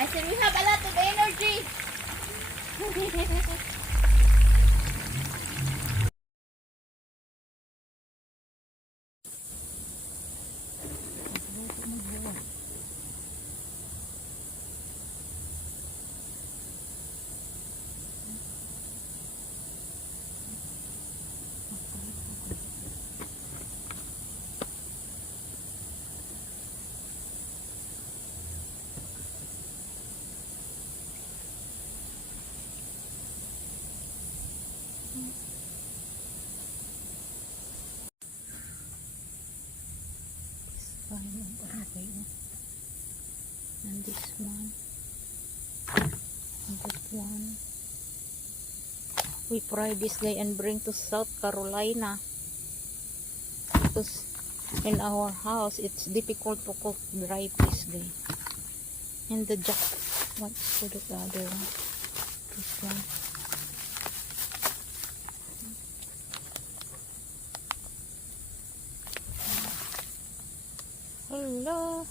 I said we have a lot of energy. And this one, and that one. We fry this guy and bring to South Carolina because in our house it's difficult to cook dry fish guy. And the jack, what's for the other one? This one. Hello.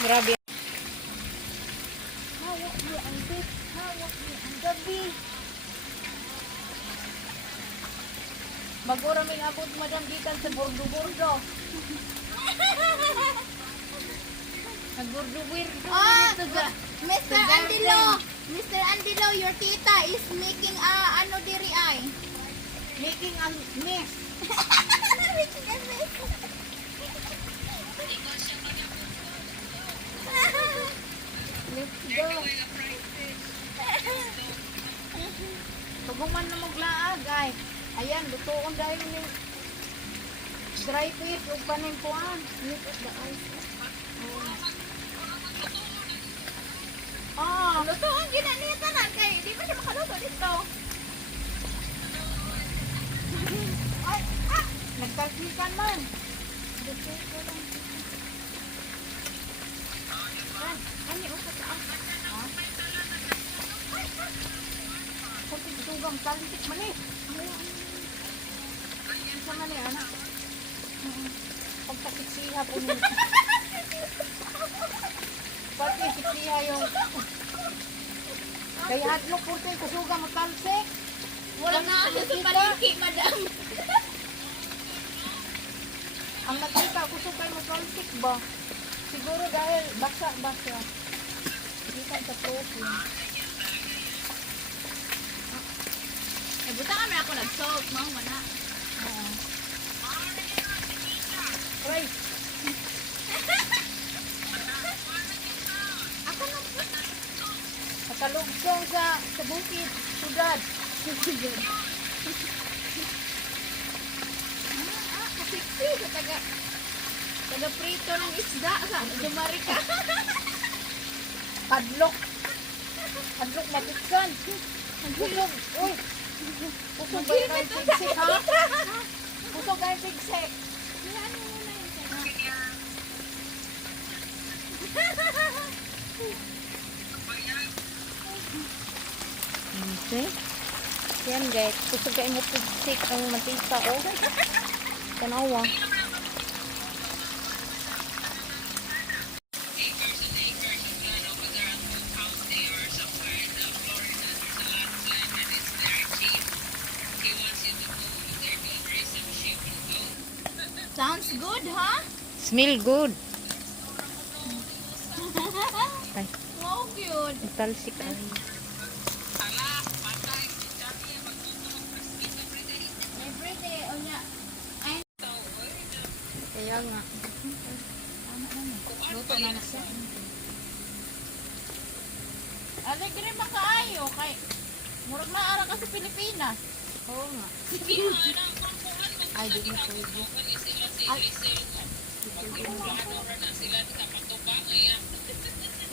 Grabe. Hawak mo ang bit. Hawak mo ang gabi. Mag-ura may abot madam gikan sa burdo-burdo. Nag-burdo-burdo. Mr. Andilo. Mr. Andilo, your tita is making ano diri ay? Making a mess. Making a mess. Let's go. Tuguman na maglaag ay. Ayan, lutoon dahil ni dry fish o paningkuan. Look at the ice. Oh, lutoon ginanita na kay di ba siya makaluto dito? Ay, nagkalkikan man. Dito ko lang. Ani usa sa asa. Kunti tugang talintik man eh. Isa man eh, anak. Pagkasiksiha po niya. Pagkasiksiha yung... Kaya hadlok po tayo kusugang matalsik. Wala na siya sa palengke, madam. Ang nakita kusukay matalsik ba? Siguro dahil basa-basa. Hindi ka sa protein. Eh, buta kami ako nag-salt, no? Mana. Oo. Right. Ako na po. Katalugtong sa bukid. Sudad. Kasiksi sa taga-prito ng isda sa Jamarika. Padlok. Padlok matiksan. Pusog. Uy. Pusog ba yung pigsik ha? Pusog ba yung pigsik? See? Yan guys. Kusog kayo mo pugsik ang mantika oh. Tanawa. Sounds good, huh? Smell good. Ay, Wow, cute. talsik ay. Every day, oh yeah. Ay, Kaya nga. luto na na siya. Alegre ba kaayo? Kay, murag maara ka sa Pilipinas. Oo nga. Ay, di mo pwede.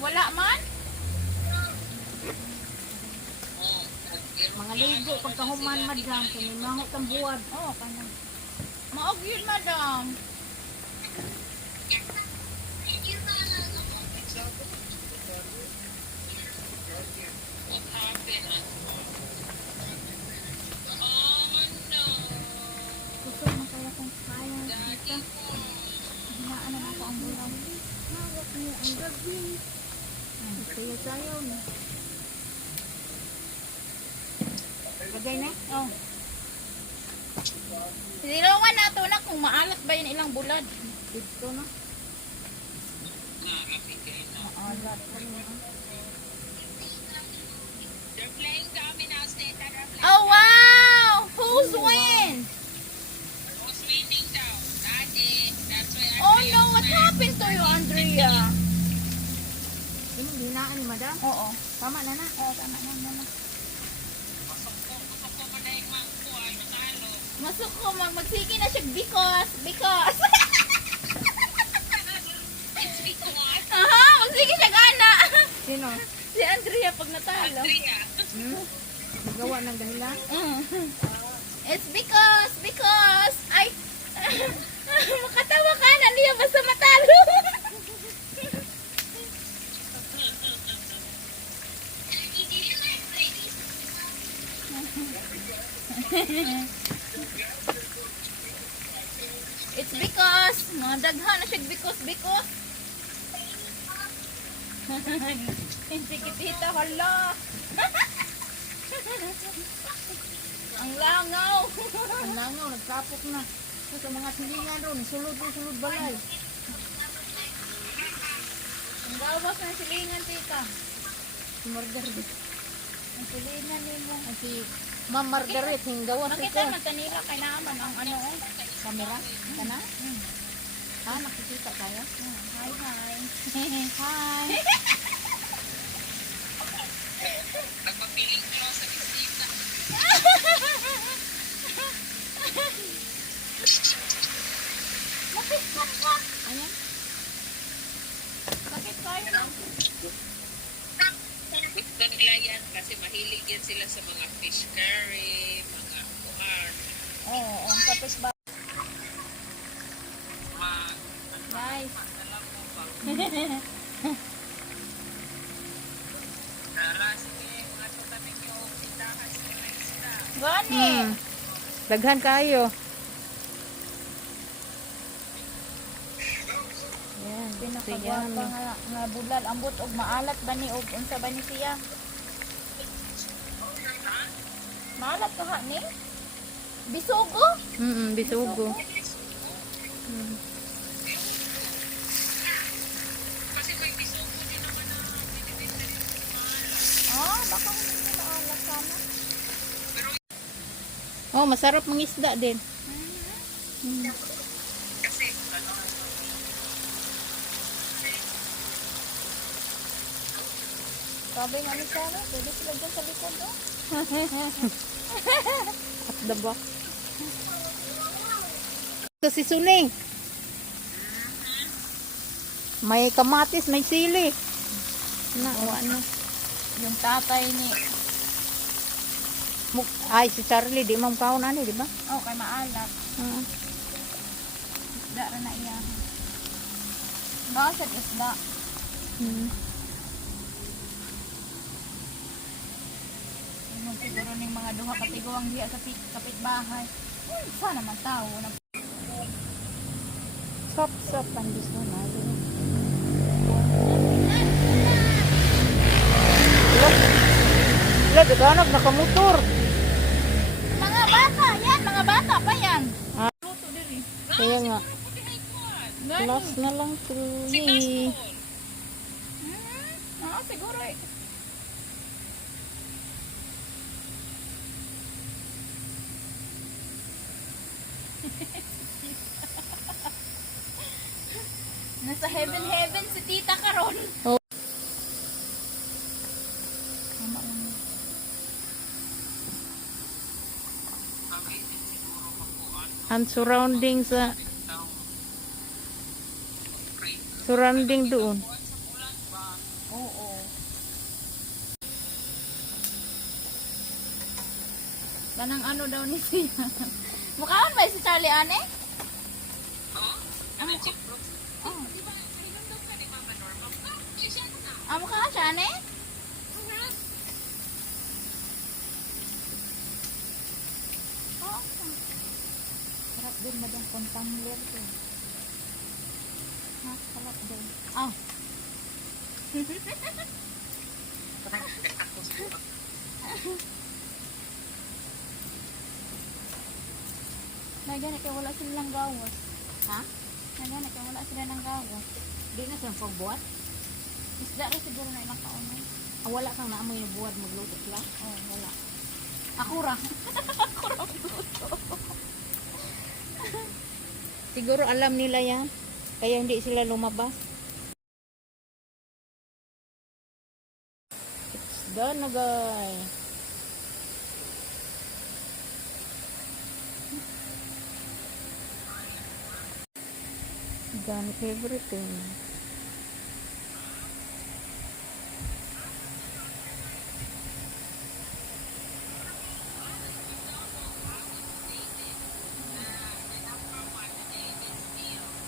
Wala man? Mga ligo, pagkahuman madam, kumimangot ang buwad. Oo, kanya. Maog yun, madam. Kusog na kaya kung kaya. Dito. Hinaan na ako ang bulaw. Hawak niya ang gabi. Kaya sayaw na. Lagay na? Oh. Silawan na ito na kung maalat ba yun ilang bulad. Dito na. Maalat pa yun. Oh, wow! Who's win? Oh no, what happened to you, Andrea? Yung hinaan ni madam? Oo. Tama na na. Oo, tama na. Masuk ko, magsige na siya because. Aha, magsige siya gana. Sino? Si Andrea pag natalo. Gawa ng dahilan? It's because, ay, makatawa ka na niya basta matalo. It's because, mga daghan na siya because. Hindi kitita, hala. Ang langaw. Ang langaw, nagtapok na. Sa mga silingan doon, sulod balay. Ang gawas ng silingan, tita. Si Margaret. Ang silingan nimo. Ang si Ma'am Margaret, yung gawa Nakita man kanila kay naman ang ano oh. Kamera? Kana? Ha, nakikita tayo? Hi. Hi! Nagpapiling ko sa bisita. Ayan. Bakit kayo na? Gusto nila yan kasi mahilig yan sila sa mga fish curry, mga kuhar. Oo, ang tapos ba? Guys. Tara, sige, mga tutamin yung tindahan sa mga isda. Gani. Daghan kayo. Yan, Pinakagwapa nga bulal. Ambot og maalat ba ni og unsa ba ni siya? Maalat ka ha ni? Bisugo? Bisugo. Kasi may bisugo din naman na binibenta rin ng maalat. Ah, baka hindi maalat sana. Oh, masarap mang isda din. Kasi, ano, Sabi nga ni Sarah, pwede sila dyan sa likod oh. At the box. Ito si Suning. May kamatis, may sili. Na, ano. Yung tatay ni Ay, si Charlie, di mo kaon ani, di ba? oh, kay maalat. Isda ra na iya. Basag isda. siguro ning mga duha katiguang diha sa kapitbahay. Sana man tao na Sap ang gusto na. Wala, daganag nakamotor. mga bata, yan, mga bata pa yan. Ah. Luto diri. Kaya nga, Gani. last na lang Si tuloy. Nasmol. Siguro eh. Nasa heaven si tita karon. Oh. Mama lang. Ang surrounding surrounding doon. Oo. Kanang ano daw ni siya. Mukhaan ba si Charlie Ane? Ano chip bro? Oh. Di ba, nahilundog ka ni Mama Norma? Siya na. Mukhaan siya Ane? Oh. Sarap din madang kontangler ko. Ha, sarap din. Oh. Nagana kay wala silang gawas. Ha? Nagana kay wala sila ng gawas. Di na siyang pagbuhat? Isda rin siguro na ilang kaon na. Ah, wala kang naamoy na buhat magluto sila? Oh, wala. Ako ra. Ako rin gusto. Siguro alam nila yan. Kaya hindi sila lumabas. It's done na guys. Done everything.